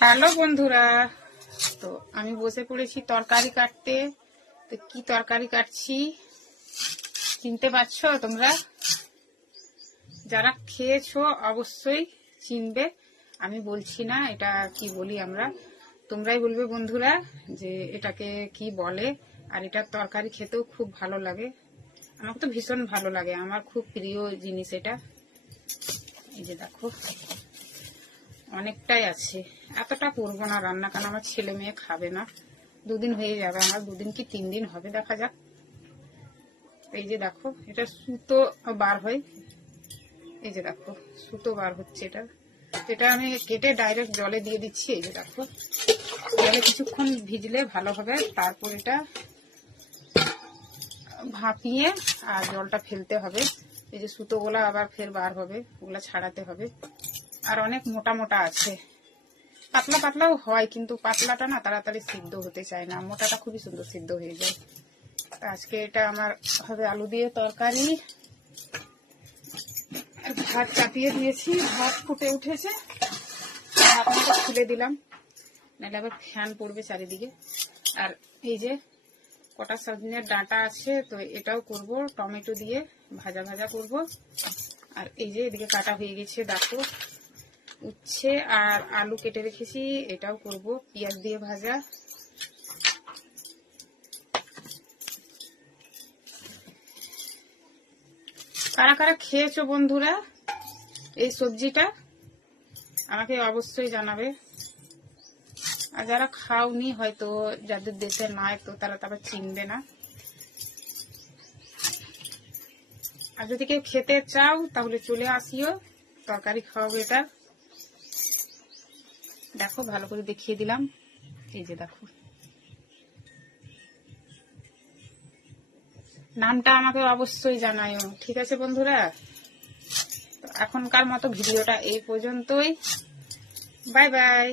Hello বন্ধুরা, তো আমি বসে পড়েছি তরকারি কাটতে। তো কি তরকারি কাটছি চিনতে পারছো তোমরা? যারা খেয়েছো অবশ্যই চিনবে, আমি বলছি না এটা কি বলি আমরা, তোমরাই বলবে বন্ধুরা যে এটাকে কি বলে। আর এটার তরকারি খেতেও খুব ভালো লাগে, আমার তো ভীষণ ভালো লাগে, আমার খুব প্রিয় জিনিস এটা। এই যে দেখো অনেকটাই আছে, এতটা করবো না রান্না, কারণ আমার ছেলে মেয়ে খাবে না। দুদিন হয়ে যাবে, আমার 2 দিন কি 3 দিন হবে, দেখা যাক। এই যে দেখো এটা সুতো বার হয়, এই যে দেখো সুতো বার হচ্ছে। এটা আমি কেটে ডাইরেক্ট জলে দিয়ে দিচ্ছি। এই যে দেখো জলে কিছুক্ষণ ভিজলে ভালো হবে, তারপর এটা ভাপিয়ে আর জলটা ফেলতে হবে। এই যে সুতোগুলা আবার ফের বার হবে, ওগুলা ছাড়াতে হবে। আর অনেক মোটা মোটা আছে, পাতলা পাতলাও হয়, কিন্তু পাতলাটা না তাড়াতাড়ি সিদ্ধ হতে চায় না, মোটাটা খুবই সুন্দর সিদ্ধ হয়ে যায়। আজকে এটা আমার হবে আলু দিয়ে তরকারি। ভাত চাপিয়ে দিয়েছি, ভাত ফুটে উঠেছে, ঢাকনাটা খুলে দিলাম, নাহলে আবার ফ্যান পড়বে চারিদিকে। আর এই যে কটা সজনের ডাঁটা আছে, তো এটাও করব, টমেটো দিয়ে ভাজা ভাজা করব। আর এই যে এদিকে কাটা হয়ে গেছে দেখো উচ্ছে, আর আলু কেটে রেখেছি, এটাও করব পেঁয়াজ দিয়ে ভাজা। কারা কারা খেয়েছো বন্ধুরা এই সবজিটা, আমাকে অবশ্যই জানাবে। আর যারা খাওনি, হয়তো যাদের দেশে নাই, তো তারা আবার চিনবে না। আর যদি কেউ খেতে চাও তাহলে চলে আসিও, তরকারি খাওয়াবো এটা। দেখো ভালো করে দেখিয়ে দিলাম, এই যে দেখো নামটা আমাকে অবশ্যই জানাইও, ঠিক আছে বন্ধুরা? তো এখনকার মতো ভিডিওটা এই পর্যন্তই, বাই বাই।